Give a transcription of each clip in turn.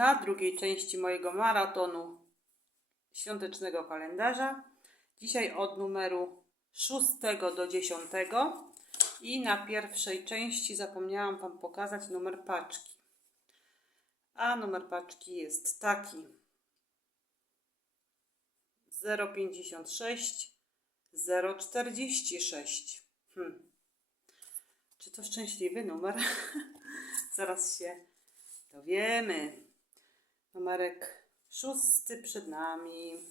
na drugiej części mojego maratonu świątecznego kalendarza. Dzisiaj od numeru 6 do 10 i na pierwszej części zapomniałam Wam pokazać numer paczki. A numer paczki jest taki 056 046. Hmm. Czy to szczęśliwy numer? Zaraz się dowiemy. Numerek szósty przed nami.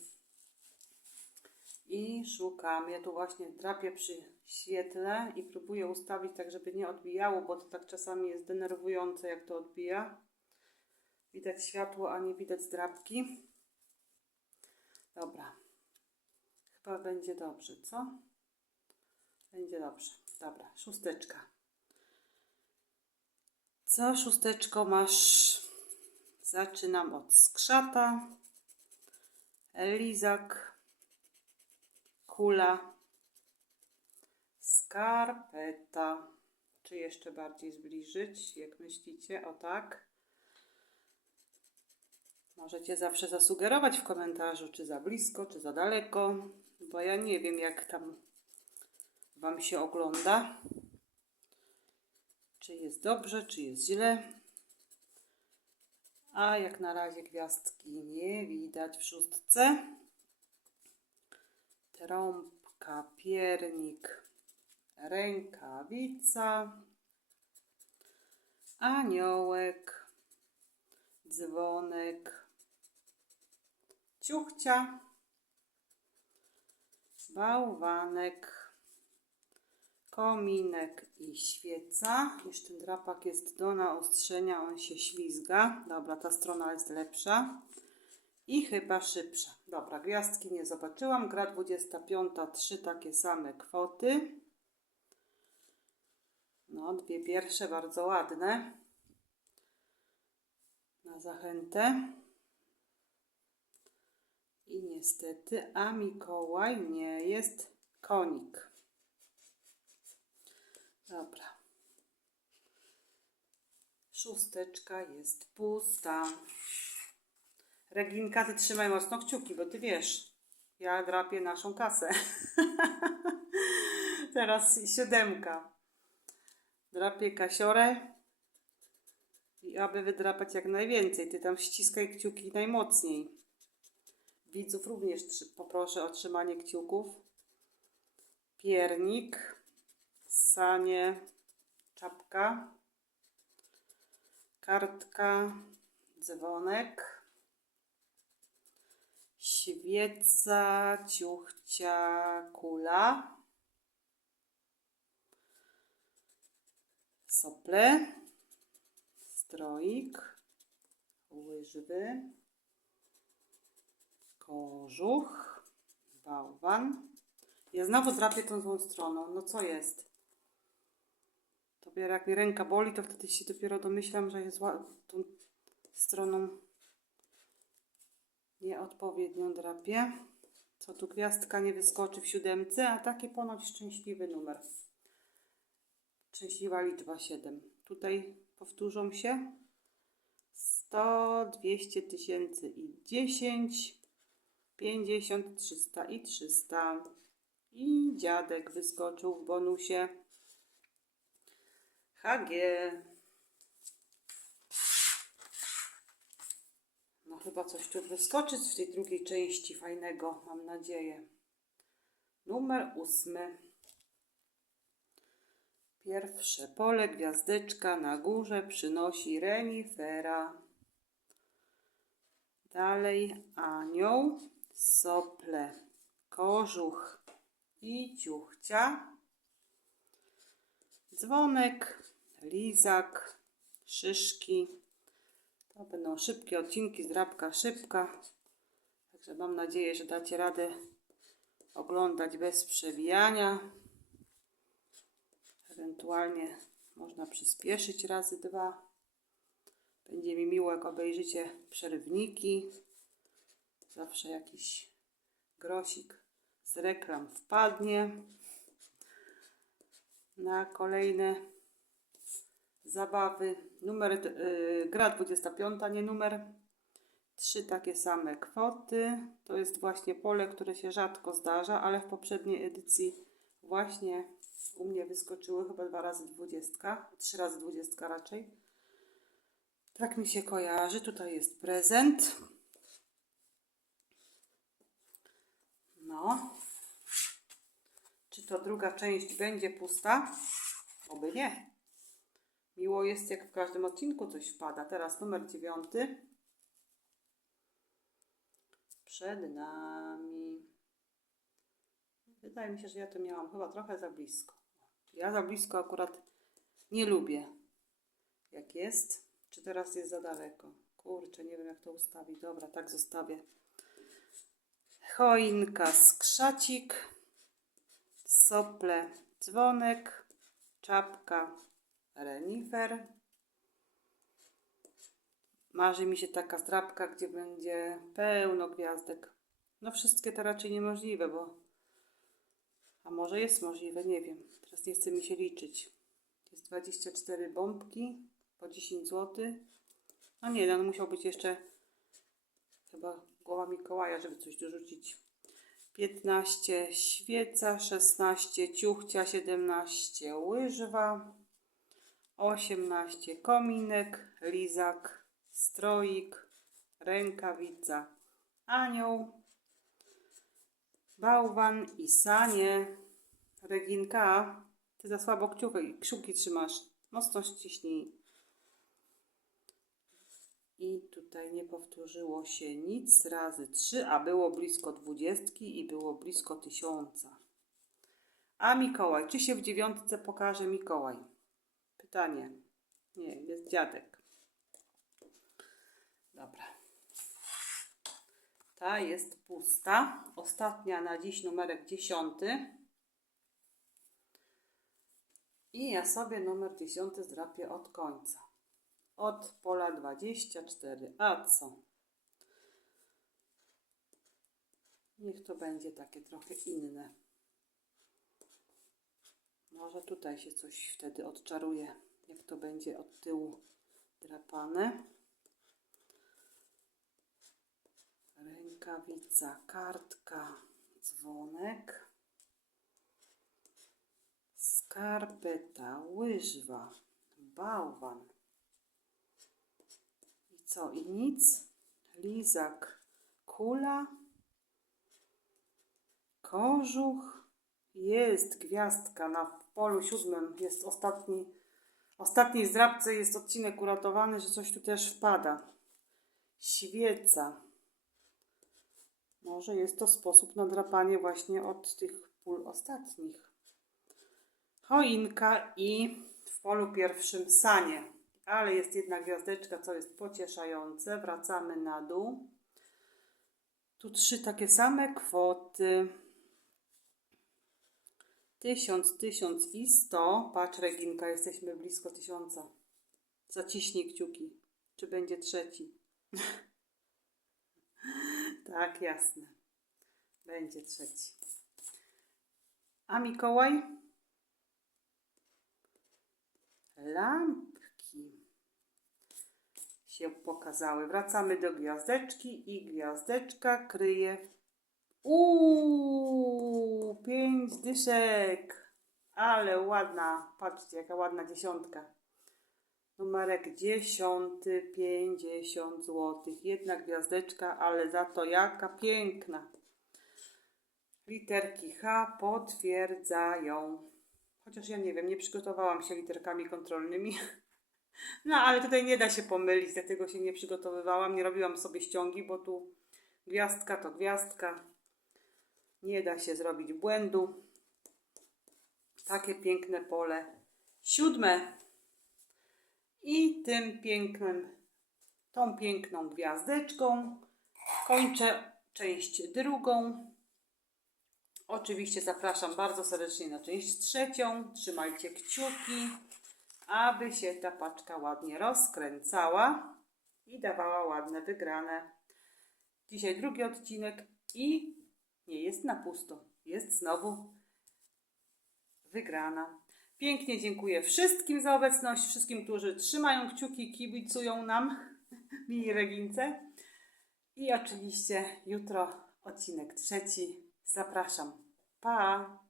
I szukam. Ja tu właśnie drapię przy świetle i próbuję ustawić tak, żeby nie odbijało, bo to tak czasami jest denerwujące, jak to odbija. Widać światło, a nie widać zdrabki. Dobra. Chyba będzie dobrze, co? Będzie dobrze. Dobra, szósteczka. Co szósteczko masz? Zaczynam od skrzata, lizak, kula, skarpeta. Czy jeszcze bardziej zbliżyć, jak myślicie? O tak. Możecie zawsze zasugerować w komentarzu, czy za blisko, czy za daleko, bo ja nie wiem, jak tam Wam się ogląda. Czy jest dobrze, czy jest źle. A jak na razie gwiazdki nie widać w szóstce. Trąbka, piernik, rękawica, aniołek, dzwonek, ciuchcia, bałwanek, kominek i świeca. Ten drapak jest do naostrzenia, on się ślizga. Dobra, ta strona jest lepsza i chyba szybsza. Dobra, gwiazdki nie zobaczyłam. Gra 25, trzy takie same kwoty. No, dwie pierwsze bardzo ładne. Na zachętę. I niestety, a Mikołaj nie jest konik. Dobra. Szósteczka jest pusta. Reginka, ty trzymaj mocno kciuki, bo ty wiesz, ja drapię naszą kasę. Teraz siódemka. Drapię kasiorę i aby wydrapać jak najwięcej. Ty tam ściskaj kciuki najmocniej. Widzów również poproszę o trzymanie kciuków. Piernik, sanie, czapka, kartka, dzwonek, świeca, ciuchcia, kula, sople, stroik, łyżwy, kożuch, bałwan. Ja znowu drapię tą złą stroną. No co jest? Dopiero jak mi ręka boli, to wtedy się dopiero domyślam, że jest tą stroną nieodpowiednią drapię. Co tu gwiazdka nie wyskoczy w siódemce, a taki ponoć szczęśliwy numer. Szczęśliwa liczba 7. Tutaj powtórzą się 100, 200 tysięcy i 10, 50, 300 i 300. I dziadek wyskoczył w bonusie. HG. No chyba coś tu wyskoczy w tej drugiej części fajnego, mam nadzieję. Numer ósmy. Pierwsze pole, gwiazdeczka na górze przynosi renifera. Dalej anioł, sople, kożuch i ciuchcia. Dzwonek, lizak, szyszki. To będą szybkie odcinki z drapka szybka. Także mam nadzieję, że dacie radę oglądać bez przewijania. Ewentualnie można przyspieszyć razy dwa. Będzie mi miło, jak obejrzycie przerywniki. Zawsze jakiś grosik z reklam wpadnie na kolejne zabawy. Numer, y, gra 25, nie numer. Trzy takie same kwoty. To jest właśnie pole, które się rzadko zdarza, ale w poprzedniej edycji właśnie u mnie wyskoczyły chyba dwa razy dwudziestka, trzy razy dwudziestka raczej. Tak mi się kojarzy. Tutaj jest prezent. No. To druga część będzie pusta? Oby nie. Miło jest, jak w każdym odcinku coś wpada. Teraz numer dziewiąty. Przed nami. Wydaje mi się, że ja to miałam chyba trochę za blisko. Ja za blisko akurat nie lubię. Jak jest? Czy teraz jest za daleko? Kurczę, nie wiem jak to ustawić. Dobra, tak zostawię. Choinka, skrzacik, sople, dzwonek, czapka, renifer. Marzy mi się taka zdrabka, gdzie będzie pełno gwiazdek. No wszystkie to raczej niemożliwe, bo... A może jest możliwe, nie wiem. Teraz nie chce mi się liczyć. Jest 24 bombki po 10 zł. No nie, no musiał być jeszcze chyba głowa Mikołaja, żeby coś dorzucić. 15 świeca, 16 ciuchcia, 17 łyżwa, 18 kominek, lizak, stroik, rękawica, anioł, bałwan i sanie. Reginka, ty za słabo kciuki, kciuki trzymasz. Mocno ściśnij. I tutaj nie powtórzyło się nic razy 3, a było blisko dwudziestki i było blisko tysiąca. A Mikołaj, czy się w dziewiątce pokaże Mikołaj? Pytanie. Nie, jest dziadek. Dobra. Ta jest pusta. Ostatnia na dziś numerek dziesiąty. I ja sobie numer dziesiąty zdrapię od końca od pola 24. A co? Niech to będzie takie trochę inne. Może tutaj się coś wtedy odczaruje, jak to będzie od tyłu drapane. Rękawica, kartka, dzwonek, skarpeta, łyżwa, bałwan. Co i nic? Lizak, kula, kożuch. Jest gwiazdka na polu siódmym. Jest ostatni, ostatniej zdrabce jest odcinek uratowany, że coś tu też wpada. Świeca. Może jest to sposób na drapanie właśnie od tych pól ostatnich. Choinka i w polu pierwszym sanie ale jest jedna gwiazdeczka, co jest pocieszające. Wracamy na dół. Tu trzy takie same kwoty. Tysiąc, tysiąc i sto. Patrz, Reginka, jesteśmy blisko tysiąca. Zaciśnij kciuki. Czy będzie trzeci? tak, jasne. Będzie trzeci. A Mikołaj? Lamp się pokazały. Wracamy do gwiazdeczki i gwiazdeczka kryje Uuu, pięć dyszek. Ale ładna, patrzcie jaka ładna dziesiątka. Numerek dziesiąty, pięćdziesiąt złotych. Jedna gwiazdeczka, ale za to jaka piękna. Literki H potwierdzają. Chociaż ja nie wiem, nie przygotowałam się literkami kontrolnymi. No ale tutaj nie da się pomylić, dlatego się nie przygotowywałam, nie robiłam sobie ściągi, bo tu gwiazdka to gwiazdka. Nie da się zrobić błędu. Takie piękne pole. Siódme. I tym pięknym, tą piękną gwiazdeczką kończę część drugą. Oczywiście zapraszam bardzo serdecznie na część trzecią. Trzymajcie kciuki aby się ta paczka ładnie rozkręcała i dawała ładne wygrane. Dzisiaj drugi odcinek i nie jest na pusto. Jest znowu wygrana. Pięknie dziękuję wszystkim za obecność, wszystkim, którzy trzymają kciuki, kibicują nam, mi Regince. I oczywiście jutro odcinek trzeci. Zapraszam. Pa!